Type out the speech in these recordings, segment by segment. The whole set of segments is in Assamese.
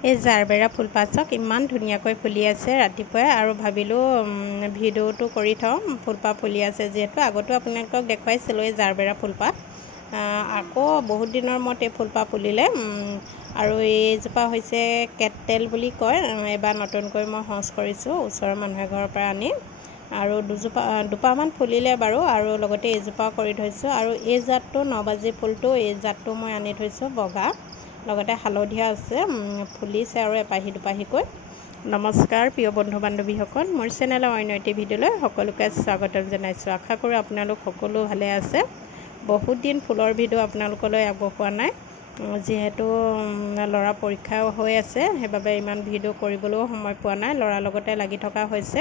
এই জাৰবেৰা ফুলপাহ চাওক ইমান ধুনীয়াকৈ ফুলি আছে ৰাতিপুৱাই আৰু ভাবিলোঁ ভিডিঅ'টো কৰি থওঁ ফুলপাহ ফুলি আছে যিহেতু আগতো আপোনালোকক দেখুৱাইছিলোঁ এই জাৰবেৰা ফুলপাহ আকৌ বহুত দিনৰ মূৰত এই ফুলপাহ ফুলিলে আৰু এইজোপা হৈছে কেটটেল বুলি কয় এবাৰ নতুনকৈ মই সঁচ কৰিছোঁ ওচৰৰ মানুহ এঘৰৰ পৰা আনি আৰু দুপাহমান ফুলিলে বাৰু আৰু লগতে এইজোপাও কৰি থৈছোঁ আৰু এই জাতটো 9 বাজি ফুলটো এই জাতটো মই আনি থৈছোঁ বগা লগতে হালধীয়া আছে ফুলিছে আৰু এপাহি দুপাহিকৈ নমস্কাৰ প্ৰিয় বন্ধু বান্ধৱীসকল মোৰ চেনেলৰ অন্য এটি ভিডিঅ'লৈ সকলোকে স্বাগতম জনাইছোঁ আশা কৰোঁ আপোনালোক সকলো ভালে আছে বহুত দিন ফুলৰ ভিডিঅ' আপোনালোকলৈ আগবঢ়োৱা নাই যিহেতু ল'ৰা পৰীক্ষা হৈ আছে সেইবাবে ইমান ভিডিঅ' কৰিবলৈও সময় পোৱা নাই ল'ৰাৰ লগতে লাগি থকা হৈছে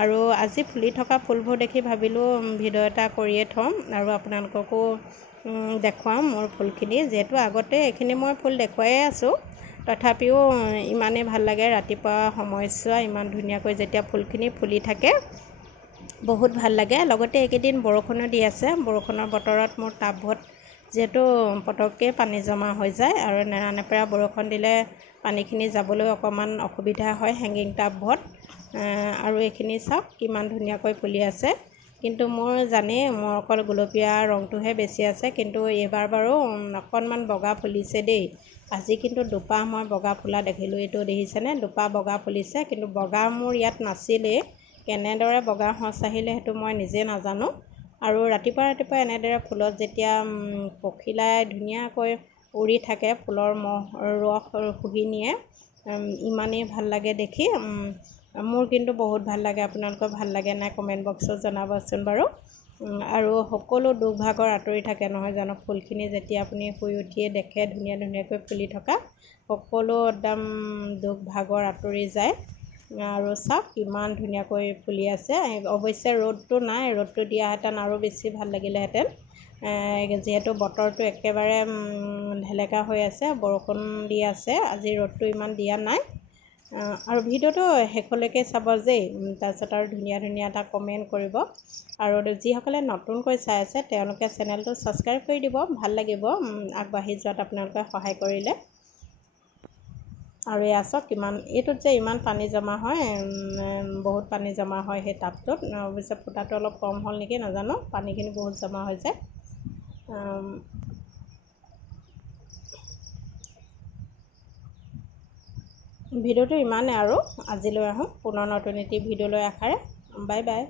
আৰু আজি ফুলি থকা ফুলবোৰ দেখি ভাবিলোঁ ভিডিঅ' এটা কৰিয়ে থ'ম আৰু আপোনালোককো দেখুৱাম মোৰ ফুলখিনি যেহেতু আগতে এইখিনি মই ফুল দেখুৱাই আছোঁ তথাপিও ইমানেই ভাল লাগে ৰাতিপুৱা সময়ছোৱা ইমান ধুনীয়াকৈ যেতিয়া ফুলখিনি ফুলি থাকে বহুত ভাল লাগে লগতে এইকেইদিন বৰষুণো দি আছে বৰষুণৰ বতৰত মোৰ টাবত যেহেতু পটককৈ পানী জমা হৈ যায় আৰু নেৰানেপেৰা বৰষুণ দিলে পানীখিনি যাবলৈ অকণমান অসুবিধা হয় হেংগিং টাবত আৰু এইখিনি চাওক কিমান ধুনীয়াকৈ ফুলি আছে কিন্তু মোৰ জানেই মোৰ অকল গোলপীয়া ৰংটোহে বেছি আছে কিন্তু এইবাৰ বাৰু অকণমান বগা ফুলিছে দেই আজি কিন্তু দুপাহ মই বগা ফুলা দেখিলোঁ এইটো দেখিছেনে দুপাহ বগা ফুলিছে কিন্তু বগা মোৰ ইয়াত নাছিলেই কেনেদৰে বগা সঁচ আহিলে সেইটো মই নিজে নাজানো আৰু ৰাতিপুৱা এনেদৰে ফুলত যেতিয়া পখিলাই ধুনীয়াকৈ উৰি থাকে ফুলৰ ৰস শুহি নিয়ে ইমানেই ভাল লাগে দেখি মোৰ কিন্তু বহুত ভাল লাগে আপোনালোকৰ ভাল লাগে নাই কমেণ্ট বক্সত জনাবচোন বাৰু আৰু সকলো দুখ ভাগৰ আঁতৰি থাকে নহয় জানো ফুলখিনি যেতিয়া আপুনি শুই উঠিয়ে দেখে ধুনীয়াকৈ ফুলি থকা সকলো একদম দুখ ভাগৰ আঁতৰি যায় আৰু চাওক কিমান ধুনীয়াকৈ ফুলি আছে অৱশ্যে ৰ'দটো নাই ৰ'দটো দিয়াহেঁতেন আৰু বেছি ভাল লাগিলেহেঁতেন যিহেতু বতৰটো একেবাৰে ঢেলেকা হৈ আছে বৰষুণ দি আছে আজি ৰ'দটো ইমান দিয়া নাই আৰু ভিডিঅ'টো শেষলৈকে চাব যেই তাৰপিছত আৰু ধুনীয়া এটা কমেণ্ট কৰিব আৰু যিসকলে নতুনকৈ চাই আছে তেওঁলোকে চেনেলটো ছাবস্ক্ৰাইব কৰি দিব ভাল লাগিব আগবাঢ়ি যোৱাত আপোনালোকে সহায় কৰিলে আৰু এয়া চাওক কিমান এইটোত যে ইমান পানী জমা হয় বহুত পানী জমা হয় সেই টাবটোত অৱশ্যে ফুটাটো অলপ কম হ'ল নেকি নাজানো পানীখিনি বহুত জমা হৈ যায় ভিডিঅ'টো ইমানেই আৰু আজিলৈ আহোঁ পুনৰ নতুন এটি ভিডিঅ'লৈ আশাৰে বাই বাই